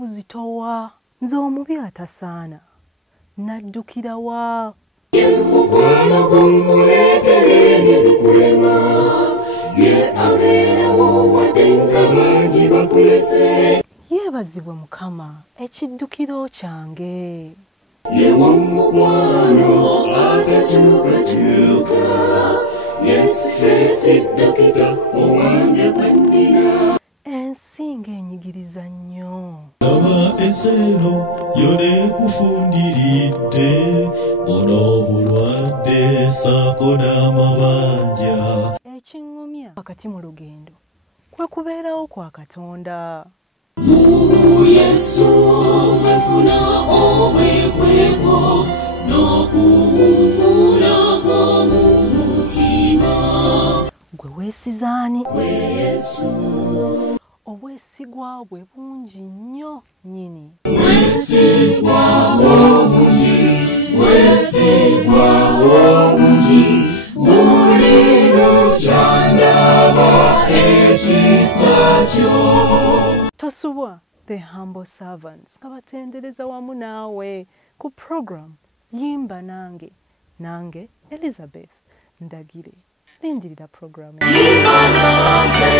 buzitowa nze omubi atasaana naddukira wa Mukwano gumuleetere ebikulema ye abeerawo watenga bangi bakulese yeebazibwe Mukama ekiddukiro kyange ye w'omukwano atakyukakyuka Yesu Tracy Dokita owange gwennina ensi ng'enyigiriza nnyo laba ensero yonekufundiridde ono bulwadde saako n'amabanja ekiŋŋumya wakati mu lugendo kwe kubeerawo kwa Katonda mu Yesu mwefuna obwekweko n'okuwummula kw'omu mutima gwe weesizaani gwe Yesu obwesigwa bwe bungi nnyo nnyini weesigwawo mungi buli lukyandaba ekisa kyo tosubwa the humble servants nga batendereza wamu naawe ku program yimba nange Elizabeth Ndagire lindirira program Yimba nange